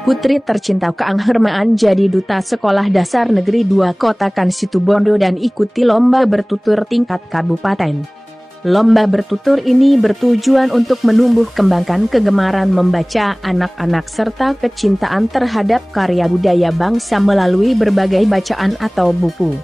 Putri tercinta Kaang Hermaan jadi duta Sekolah Dasar Negeri 2 Kota Situbondo dan ikuti lomba bertutur tingkat kabupaten. Lomba bertutur ini bertujuan untuk menumbuh kembangkan kegemaran membaca anak-anak serta kecintaan terhadap karya budaya bangsa melalui berbagai bacaan atau buku.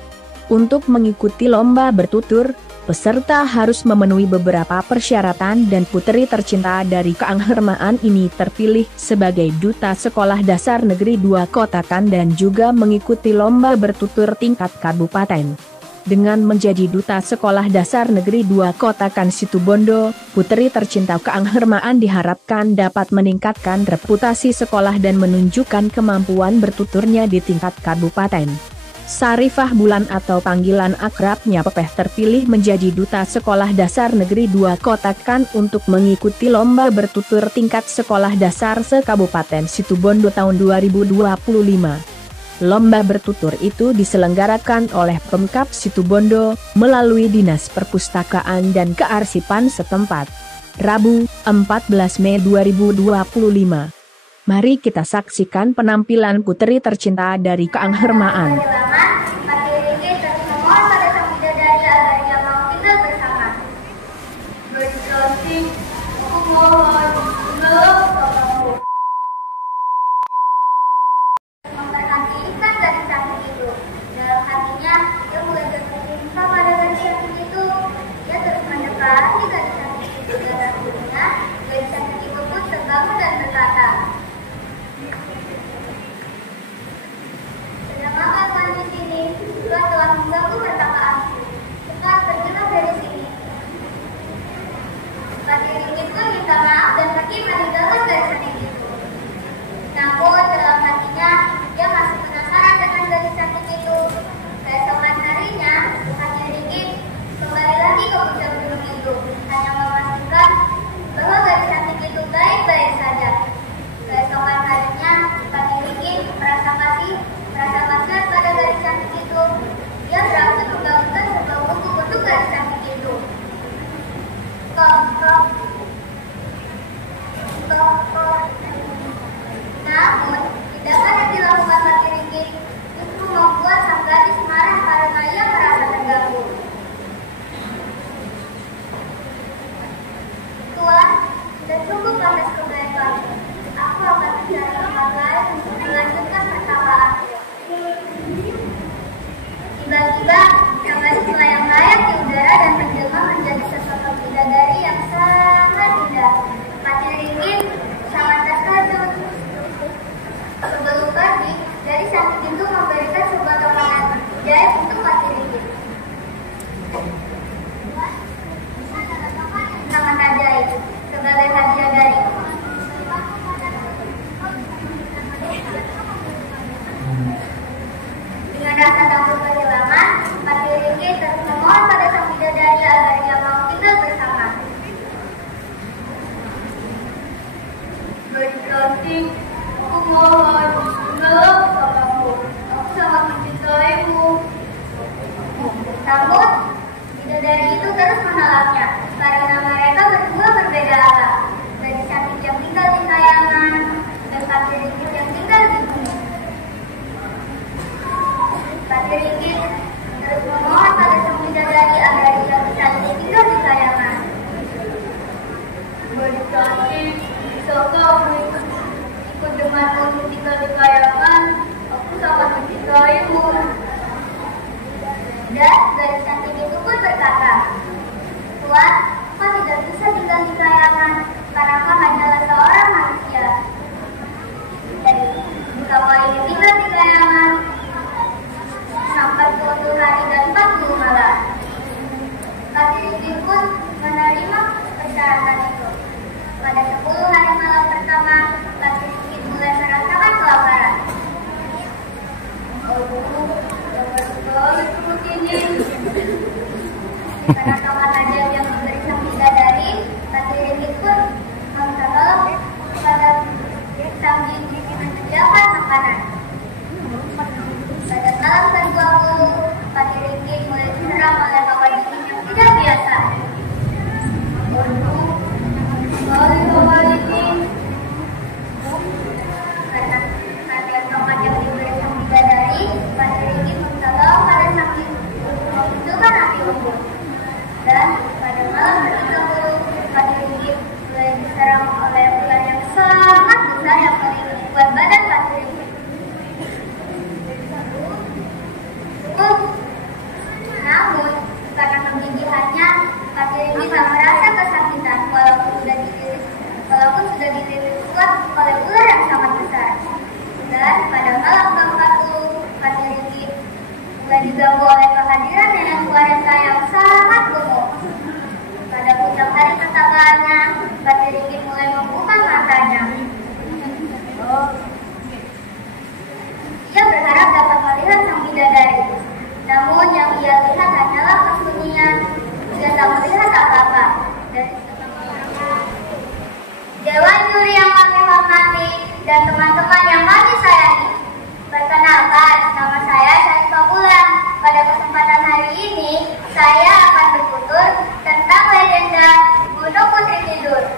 Untuk mengikuti lomba bertutur, peserta harus memenuhi beberapa persyaratan dan putri tercinta dari Kaang Hermaan ini terpilih sebagai duta Sekolah Dasar Negeri 2 Kota dan juga mengikuti lomba bertutur tingkat kabupaten. Dengan menjadi duta Sekolah Dasar Negeri 2 Kota Situbondo, putri tercinta Kaang Hermaan diharapkan dapat meningkatkan reputasi sekolah dan menunjukkan kemampuan bertuturnya di tingkat kabupaten. Sarifah Bulan atau panggilan akrabnya Pepeh terpilih menjadi duta Sekolah Dasar Negeri 2 Kota untuk mengikuti lomba bertutur tingkat sekolah dasar se-Kabupaten Situbondo tahun 2025. Lomba bertutur itu diselenggarakan oleh Pemkab Situbondo melalui Dinas Perpustakaan dan Kearsipan setempat. Rabu, 14 Mei 2025. Mari kita saksikan penampilan putri tercinta dari Kaang Hermaan. Namun dalam hatinya dia masih penasaran dengan gadis cantik itu. Keesokan harinya, hanya Ringin kembali lagi ke puncak gunung itu, hanya memastikan bahwa gadis cantik itu baik-baik saja. Keesokan harinya, Hati Ringin merasa kasihan pada gadis cantik itu. Dia berangsur membangunkan sebuah buku untuk gadis cantik itu. Namun, tindakan yang dilakukan Hati Ringin justru membuat sang gadis marah karena ia merasa terganggu. Tuan, sudah cukup batas kebaikan. Aku akan mencari tempat lain untuk melanjutkan percakapanku. Tiba-tiba, sang gadis melayang-layang di udara dan menjelma menjadi sesosok bidadari yang sangat indah. Hati Ringin sangat terkejut. Sebelum pergi, dari samping pintu memberikan sebuah tongkrongan jahit untuk Hati Ringin. Sangat ajaib, sebagai hadiah dariku. Dengan rasa takut kehilangan, Hati Ringin terus memohon pada sang bidadari agar ia mau tinggal bersama. Gadis cantik, aku mohon, tinggallah bersamaku. Aku sangat mencintaimu. Namun, bidadari itu terus menolaknya, karena mereka berdua berbeda alam. Gadis cantik yang tinggal di kayangan, dan Hati Ringin yang tinggal di bumi. Hati Ringin terus memohon pada sang bidadari agar ia bisa tinggal di kayangan. Gadis cantik, bisakah aku ikut denganmu untuk tinggal di kayangan? Aku sangat mencintaimu. Dan gadis cantik itu pun berkata, Tuan, kau tidak bisa tinggal di kayangan karena kau hanyalah seorang manusia. Jadi, jika kau ingin tinggal di kayangan sampai 20 hari dan 40 malam. Hati Ringin pun menerima persyaratan itu. Pada 10 hari malam pertama, Hati Ringin mulai merasakan kelaparan. Jangan seperti ini. Karena kawan aja yang memberi sang bidadari, Hati Ringin Asri, dan teman-teman yang kami sayangi. Perkenalkan, nama saya Syarifah Bulan. Pada kesempatan hari ini, saya akan bertutur tentang legenda Gunung Putri Tidur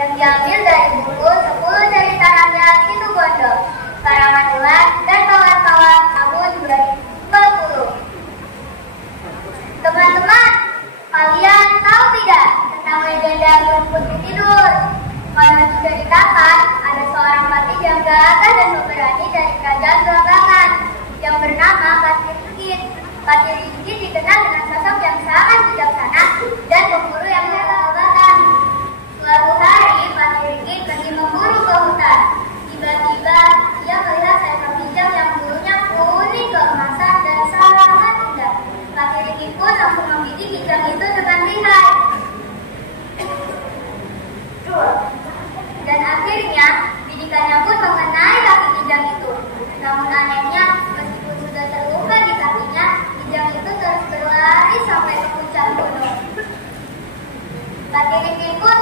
yang diambil dari buku 10 Cerita Raja Situbondo, karangan Ulan dan kawan-kawan tahun 2020. Teman-teman, kalian tahu tidak tentang legenda Gunung Putri Tidur? Konon diceritakan ada seorang patih yang gagah dan pemberani dari kerajaan Belambangan yang bernama Patih Ringgit. Patih Ringgit dikenal dengan sosok yang sangat bijaksana dan pemburu yang hebat-hebatan. Suatu hari, Patih Ringgit pergi memburu ke hutan. Tiba-tiba, ia melihat seekor kijang yang bulunya kuning keemasan dan sangat indah. Patih Ringgit pun langsung membidik kijang itu dengan lihai. Dan akhirnya, bidikannya pun mengenai kaki kijang itu. Namun anehnya, meskipun sudah terluka di kakinya, kijang itu terus berlari sampai ke puncak gunung. Patih Ringgit pun